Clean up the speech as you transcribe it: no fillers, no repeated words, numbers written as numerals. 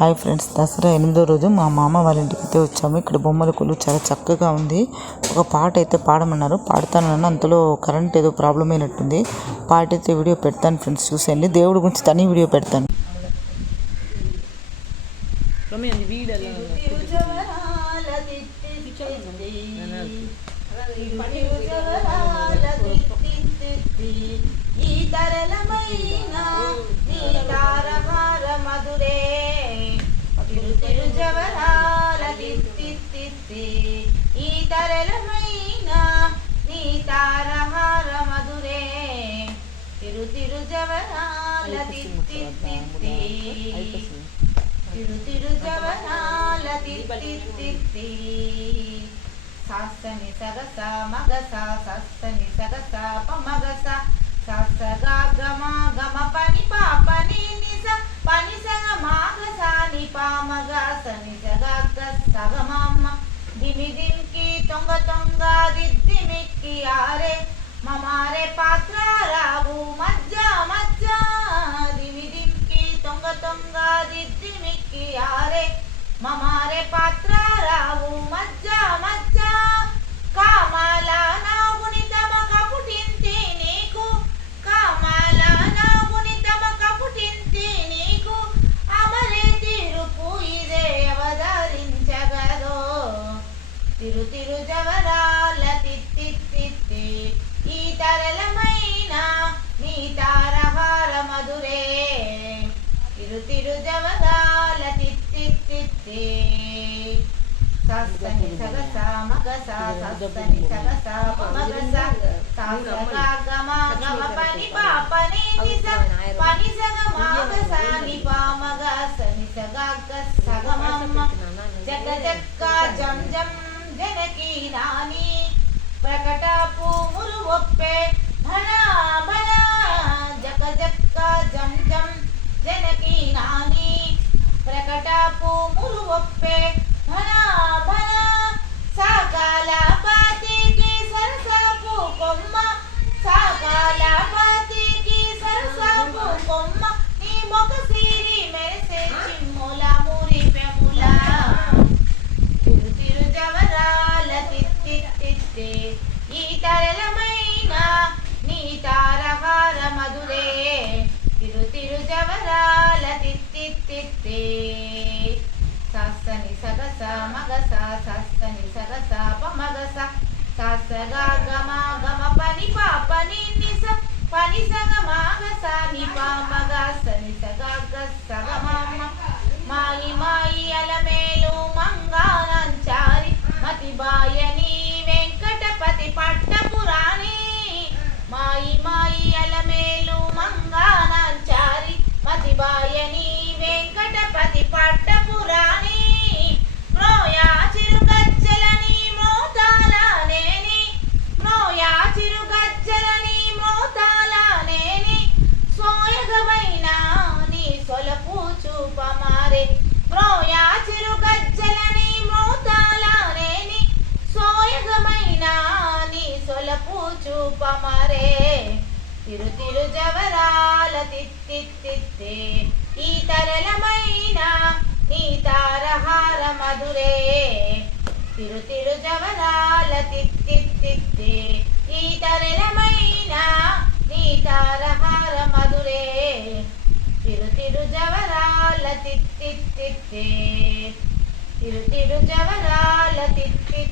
Hi friends, Dasara 8వ రోజు మా మామ వాళ్ళ ఇంటికి అయితే వచ్చాము. ఇక్కడ బొమ్మల కొలువు చాలా చక్కగా ఉంది. ఒక పాట అయితే పాడమన్నారు, పాడతానన్నా అంతలో కరెంట్ ఏదో ప్రాబ్లం అయినట్టుంది. పాట అయితే వీడియో పెడతాను ఫ్రెండ్స్, చూసేయండి. దేవుడి గురించి తని వీడియో పెడతాను. ఈ తరళమైన నీ తారహార మధురే తిరు తిరు జవరాల తిత్తి తిరు తిరు జవరాల తిత్తి సాస్తని సగస మగస సస్తని సగస పమగస ససగా గమ గమ పని పాపని నిస పని సగ మాగస ని పామగ సని సగ సగమమ్మ దిమి దిమ్కి తొంగ తొంగ దిద్దిమిక్కి ఆరే మమారే పాత్ర రావు మజ్జ మజ్జ దిమి దిమ్కి తొంగ తొంగ దిద్దిమిక్కి ఆరే మమారే పాత్ర రావు మజ్జ మజ్జ కామాల నాగుని తమక పుటింతి నీకు కామాల నాగుని తమక పుటింతి నీకు అమరే తిరుపు ఇదే అవతరించగదో తిరు తిరు జవరాల తిత్తి ఈ తరళమైన నీ తారహార మధురే తిరు తిరు జవరాల తిత్తి సస్తని సగస మగస సస్తని సగస పమగస సాసగా గమ గమ పని పాపని నిస పని సగ మాగస ని పామగ సని సగ సగమమ్మ జగ జక్క జం జం జనకి నాని ప్రకటపు మురు ఒప్పే భణ భణ జక జక్క జం జం జనకి నాని ప్రకటపు మురు ఒప్పే భణ భణ సాకాల పాతికి సరసపు కొమ్మ సాకాల పాతికి సరసపు కొమ్మ నీ మొగ సిరి మెరిసే చిమ్ముల మురి పెముల తిరు తిరు జవరాల తిత్తి ఈ తరళమైన నీ తారహార మధురే తిరు తిరు జవరాల తిత్తి సస్తని సగస మగస సస్తని సగస పమగస ససగా గమ గమ పని పాపని నిస పని సగ మాగస ని పామగ సని సగ సగమమ్మ మాయి మాయి అలమేలు మంగానంచారి మతిబాయని వెంకటపతి పట్టపురాణి మాయి మాయి అలమేలు మంగానంచారి మతిబాయని వెంకటపతి పట్టపురాణి మ్రోయా చిరుగజ్జలని మ్రోతాలనేని మ్రోయా చిరుగజ్జలని మ్రోతాలనేని సోయగమైన నీ సొలపు చూపమారే మ్రోయా చిరుగజ్జలని మ్రోతాలనేని సోయగమైన నీ సొలపు చూపమారే తిరు తిరు జవరాల తిత్తి ఈ తరళమైన నీ తారహార మధురే తిరు తిరు జవరాల తిత్తి ఈ తరళమైన నీ తారహార మధురే తిరు తిరు జవరాల తిత్తి తిరు తిరు జవరాల తిత్తి